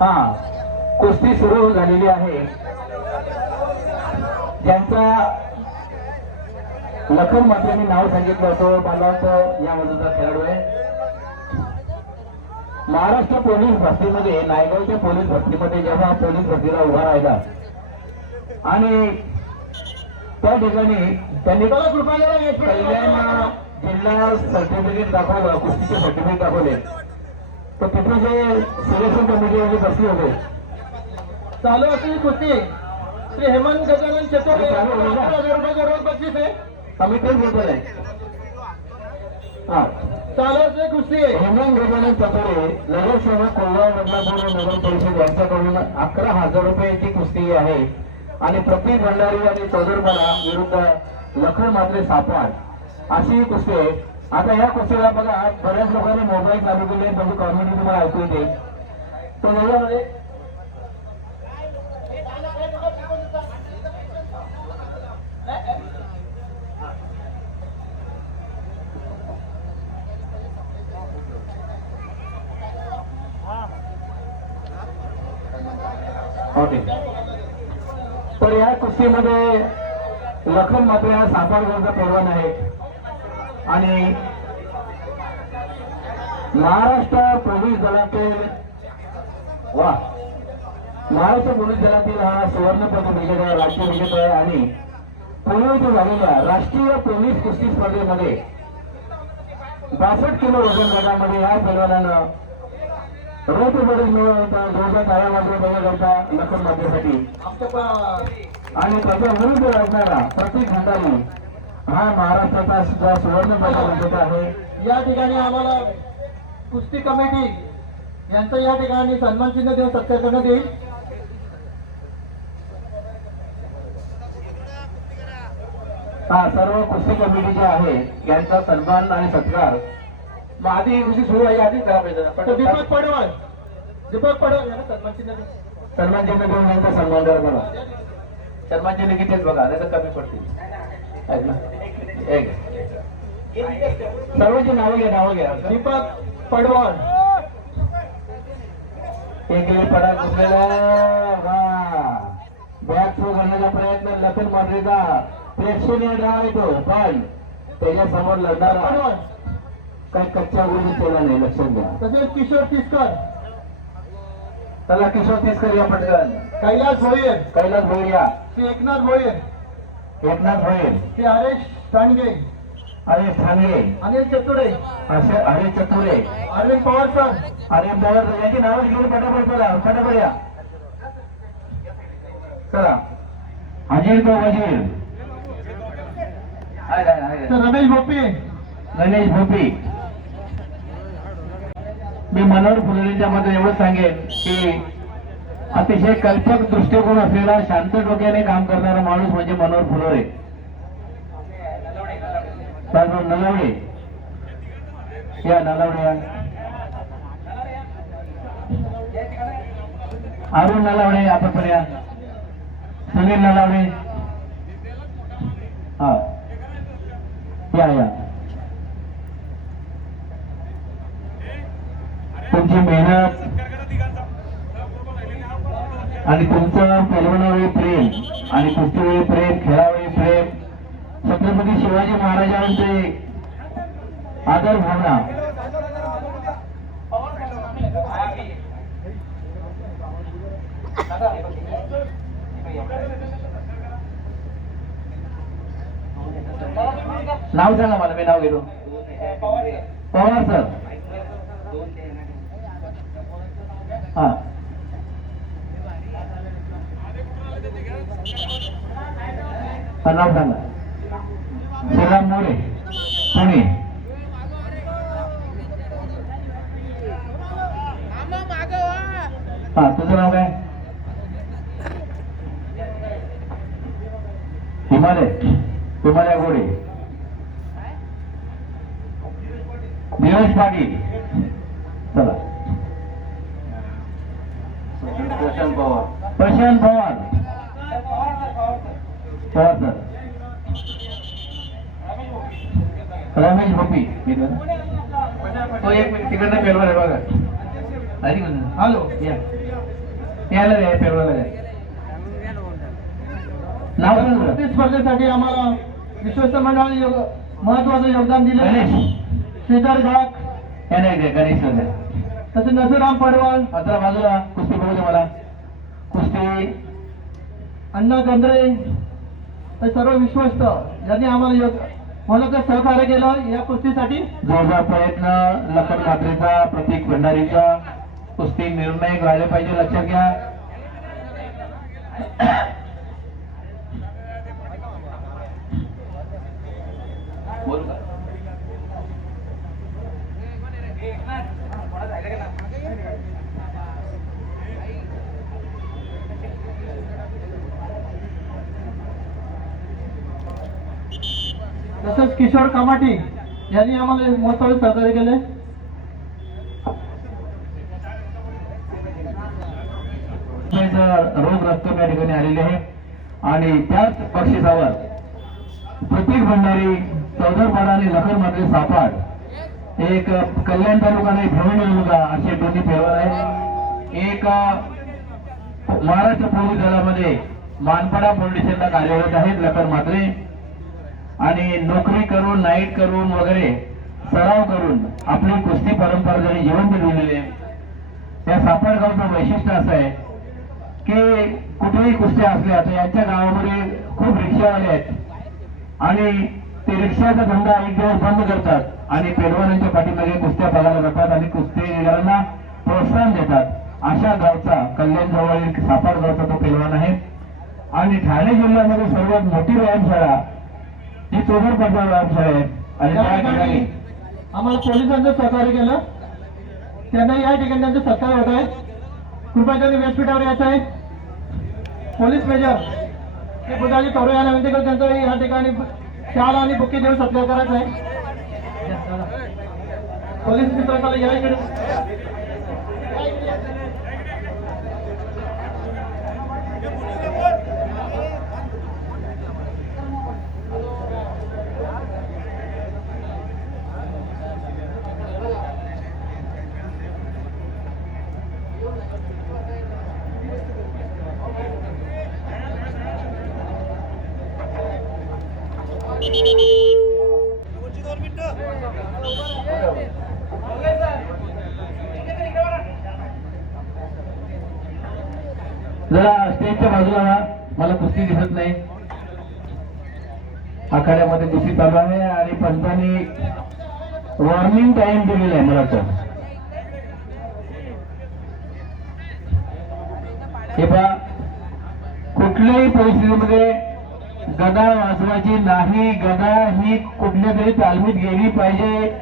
हा कुस्ती सुरू झालेली आहे. ज्यांचा लखन मात्रेने नाव सांगितलं होतं. बालावत या मधूचा खेळाडू आहे. महाराष्ट्र पोलीस भरतीमध्ये नायगावच्या पोलीस भरतीमध्ये जेव्हा पोलीस भरतीला उभा राहिला आणि त्या ठिकाणी त्यांनी पहिल्यांदा जिल्हा सर्टिफिकेट दाखवलं कुस्तीचे सर्टिफिकेट दाखवले. तर तिथे जे सिलेक्शन कमिटीमध्ये बसले होते. चालू असलेली कुस्ती श्री हेमंत गजानन चतुर्वे रोज बक्षीस आहे. आम्ही तेच बोलतोय हा. चालू असलेली कुस्ती आहे हेमंत गजानन चतुरे नगरसेवक कोल्हापूर बदलापूर नगर परिषद यांच्याकडून अकरा हजार रुपयाची कुस्ती आहे. आणि प्रतीक भंडारी आणि चौधरपाडा विरुद्ध लखन मात्रे सापड अशी ही कुस्ती आहे. आता या कुस्तीला बघा बऱ्याच लोकांनी मोबाईल चालू केले म्हणजे कॉमेडी तुम्हाला ऐकू येते. तर त्याच्यामध्ये ओके तर या कुस्तीमध्ये लखन मात्र हा सापारगडचा पैलवान आहे. आणि महाराष्ट्र पोलीस दलातील वा महाराष्ट्र पोलीस दलातील हा सुवर्ण पदक विजेता राष्ट्रीय विजेता आहे आणि पुणे येथे झालेल्या राष्ट्रीय पोलीस कुस्ती स्पर्धेमध्ये बासष्ट किलो वजन गटामध्ये या पैलवानानं रोप पदक मिळवलं होतं जोरदार टाळ्या वाजवत करता लखन प- आणि त्याच्या विरुद्ध लढणारा प्रतीक भंडारी हा महाराष्ट्राचा सुद्धा सुवर्ण पदक आहे. या ठिकाणी आम्हाला कुस्ती कमिटी यांचा या ठिकाणी सन्मान चिन्ह देऊन सत्कार करण्यात येईल. हा सर्व कुस्ती कमिटी जे आहे यांचा सन्मान आणि सत्कार. मग आधी कुस्ती सुरू आहे आधी करा पाहिजे. दीपक पडवळ. दीपक पडवळ यांना सन्मान चिन्ह सन्मान चिन्ह देऊन यांचा सन्मान करा सन्मान चिन्ह कितीच बघा नाही तर कमी पडतील? एक सर्वांची नावं घ्या नावं घ्या दीपक पडवळ एक पडा वा बॅग थ्रो करण्याचा प्रयत्न लखन मांडरेचा प्रेक्षणीय डाव आहे तो पण त्याच्यासमोर लढणारा काही कच्च्या गोष्टी केला नाही लक्षात घ्या तसेच किशोर तिसकर चला किशोर तीसकर या पटकन कैलास भोईर कैलास भैया श्री एकनाथ भोईर एकनाथ भैर श्री हरेश सांडगे हरेश ठाणे अनिल चतुरे. असे हरेश चतुरे. अरविंद पवार सर अरे पवार याची नावं घेऊन पटापट चला पटापट या. चला. अजिर तो वजीर. तर रमेश भोपी. गणेश भोपी. मी मनोहर फुलरेच्या मध्ये एवढं सांगेन की अतिशय कल्पक दृष्टिकोन असलेला शांत डोक्याने काम करणारा माणूस म्हणजे मनोहर फुलोरे. त्याचबरोबर नलावडे. या नलावडे अरुण नलावडे आपण पण या. सुनील नलावडे. हा. या या. तुमची मेहनत आणि तुमचं पेलवणावे प्रेम आणि कुस्तीवेळी प्रेम खेळावेळी प्रेम. छत्रपती शिवाजी महाराजांचे आदर भावना. नाव सांगा मला मी नाव घेतो. पवार सर. हा. तलाव झाला सांगा श्रीराम मोरे. पुणे. हा तुझं नाव काय? हिमालय. हिमालय गोडे धीरज पाटील. चला. प्रशांत पवार. प्रशांत पवार सर रमेश भोपी तो एक मिनिट तिकडनं पेलवार आहे बघा. हॅलो या. यायला द्या पेरवायला द्या. नाव स्पर्धेसाठी आम्हाला विश्वस्त मंडळाने योग- महत्वाचं योगदान दिले. गणेश. श्रीधर घाक याने द्या. गणेश तसे नसुराम पडवळ आता बाजूला कुस्ती बघू मला. कुस्ती. अण्णा गंधरे हे सर्व विश्वस्त. यांनी आम्हाला योग मला तर सहकार्य केलं या कुस्तीसाठी. जोरदार प्रयत्न लखन मात्रेचा प्रतीक भंडारीचा. कुस्ती निर्णायक राहिले पाहिजे लक्षात घ्या. बोलू का? तसंच किशोर कामाटी यांनी आम्हाला महोत्सवात सहकार्य केले. रोग रक्कम या ठिकाणी आलेली आहे. आणि त्याच बक्षिसावर प्रतीक भंडारी चौधरपाडा आणि लखन मधले सापाड एक कल्याण तालुका आणि भ्रमण तालुका असे दोन्ही फेवर आहे एक महाराष्ट्र पोलीस दलामध्ये मानपाडा फाउंडेशनला कार्यरत आहेत लखन मात्रे आणि नोकरी करून नाईट करून वगैरे सराव करून आपली कुस्ती परंपरा जरी जिवंत ठेवलेली आहे. या सापड गावचं वैशिष्ट्य असं आहे की कुठेही कुस्त्या असल्या तर यांच्या गावामध्ये खूप रिक्षावाले आहेत. आणि ते रिक्षाचा धंदा एक दिवस बंद करतात आणि पेलवानांच्या पाठीमागे कुस्त्या बघायला जातात आणि कुस्तीगारांना प्रोत्साहन देतात. अशा गावचा कल्याण जवळील सापार गावचा तो पेलवान आहे. आणि ठाणे जिल्ह्यामध्ये सर्वात मोठी व्यायामशाळा ही चोदरपडा व्यायामशाळा आहे. आणि आम्हाला पोलिसांचं सहकार्य केलं. त्यांना या ठिकाणी त्यांचे सत्कार होत आहे. कृपया त्यांनी व्यासपीठावर यायचं आहे. पोलीस मेजर हे बुधाजी तोरे यांना विनंती करतो त्यांचा या ठिकाणी शाळा आणि बुकी देऊन सत्कार करायचा आहे. पोलीस मित्रांना या इकडे. जरा स्टेजच्या बाजूला मला कुस्ती दिसत नाही. आखाड्यामध्ये कुस्ती चालू आहे आणि पंचांनी वॉर्निंग टाइम दिलेला आहे मला तर. हे पहा कुठल्याही परिस्थितीमध्ये गदा वाजवायची नाही. गदा ही कुठल्या तरी तालमीत गेली पाहिजे.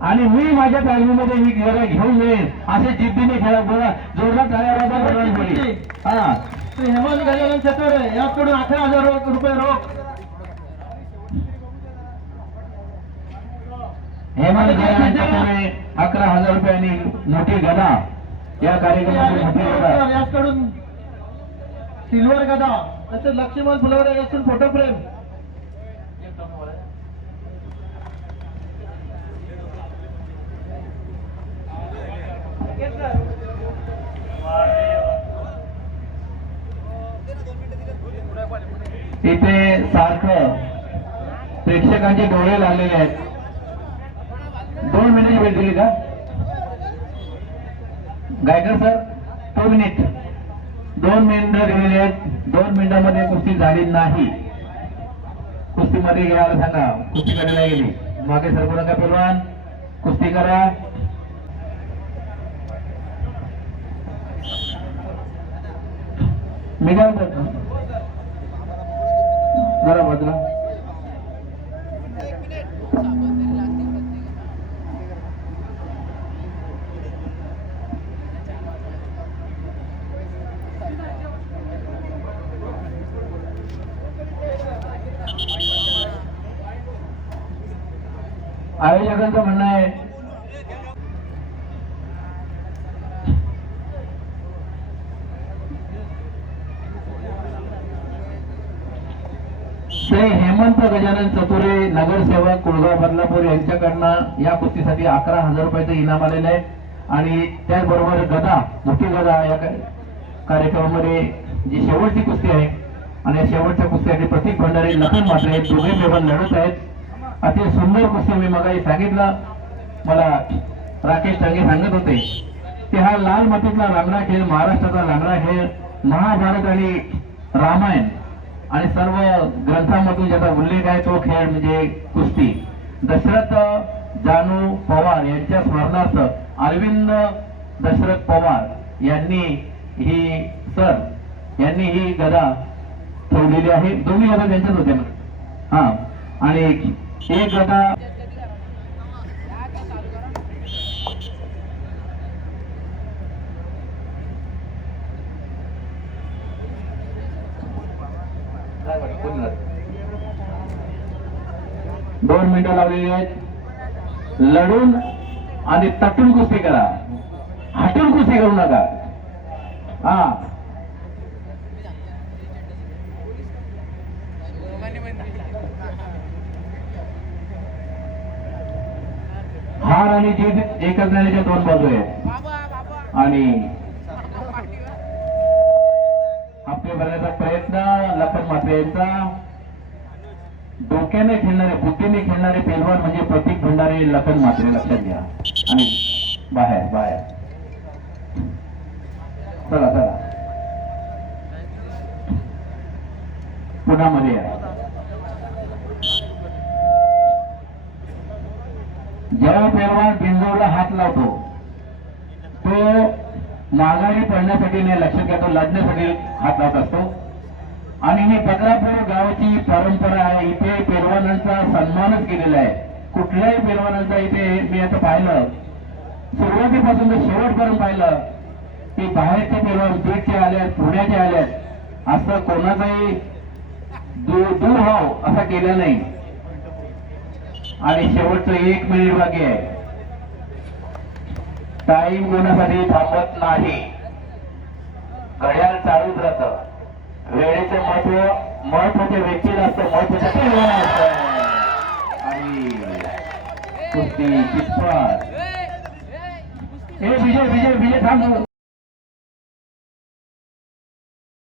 आणि मी माझ्या तालमीमध्ये ही गदा घेऊन येईन असे जिद्दीने खेळा बघा जोरदार टाळ्या वाजवा सर्वांसाठी. हा. श्री हेमंत गजानन चतुरे याचकडून अकरा हजार रुपये रोख. हेमंत जयंत चतुरे अकरा हजार रुपयांनी मोठी गदा या कार्यक्रमाची मोठी गदा. याचकडून सिल्वर गदा. अच्छा लक्ष्मण फुलवडे असेल फोटो फ्रेम इथे सारखं प्रेक्षकांचे डोळे लागलेले आहेत. दोन मिनिटाची वेळ दिली का? गायकर सर टू मिनिट दोन मिनिटं दिलेली आहेत. दोन मिनिटांमध्ये कुस्ती झाली नाही. कुस्तीमध्ये घ्यायला सांगा कुस्ती करायला गेली? मागे सरकू नका पेलवान. कुस्ती करा. मी काय म्हणतो जरा बाजूला श्री हेमंत गजानन चतुरे नगरसेवक कुळगाव बदलापूर यांच्याकडनं या कुस्तीसाठी अकरा हजार रुपयाचं इनाम आलेलं आहे. आणि त्याचबरोबर गदा मोठी गदा या काय- कार्यक्रमामध्ये जी शेवटची कुस्ती आहे. आणि शेवटच्या कुस्तीसाठी प्रतीक भंडारी लखन मात्रे दोघे मेहमान लढत आहेत. अतिशय सुंदर कुस्ती मी मगाही सांगितलं. मला राकेश टांगे सांगत होते. की हा लाल मातीतला रांगडा खेळ महाराष्ट्राचा रांगडा खेळ महाभारत आणि रामायण. आणि सर्व ग्रंथामधून ज्याचा उल्लेख आहे तो खेळ म्हणजे कुस्ती. दशरथ जानू पवार यांच्या स्मरणार्थ अरविंद दशरथ पवार यांनी ही सर यांनी ही गदा ठेवलेली आहे. दोन्ही गदा त्यांच्याच होत्या. हा. आणि एक गदा दोन मिनिटं लावलेली आहेत. लढून आणि तटून कुस्ती करा. हटून कुस्ती करू नका. हा. हार आणि जीत एकच जाण्याच्या दोन बाजू आहेत. आणि आपले भरण्याचा प्रयत्न लखन मात्रे यांचा. डोक्याने खेळणारे बुद्धीने खेळणारे पेलवान म्हणजे प्रतीक भंडारे लखन मात्रे. लक्षात घ्या. आणि बाहेर बाहेर. चला चला. पुन्हा मध्ये या. जेव्हा पेलवान बिंजोडला हात लावतो तो माघारी पडण्यासाठी नाही लक्षात घ्या तो लढण्यासाठी हात लावत असतो. आणि ही बदलापूर गावाची परंपरा आहे. इथे पेरवानांचा सन्मानच केलेला आहे. कुठल्याही पेरवानांचा इथे मी आता पाहिलं. सुरुवातीपासून तर शेवटपर्यंत पाहिलं. की बाहेरचे पेरवान बीडचे आल्यात पुण्याचे आल्यात असं कोणाचाही दूर दुर्भाव असा केला नाही. आणि शेवटचं एक मिनिट बाकी आहे. टाईम कोणासाठी थांबत नाही. घड्याळ चालूच राहतं. वेळेचे महत्व महत्वाच्या व्यक्तीला असतं महत्वाच्या पेलवाना असतं आणि कुस्ती कितपत हे विजय विजय विजय थांबू